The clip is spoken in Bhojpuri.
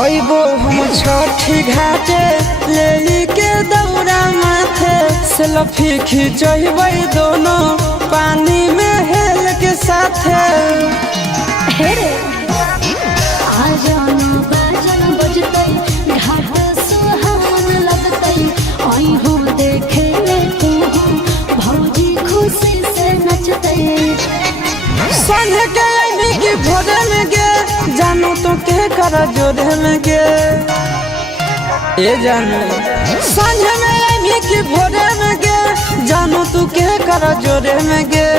अइबो हम छठी घाटे ले के दौड़ा माथे सेल्फी खिंचबै दोनों पानी में हेल के साथे। संझे के अइबी की भोरे में गे जानू तो के कर जोधे में गे ए जानू। संझे में अइबी की भोरे में गे जानू तू के कर जोधे में गे।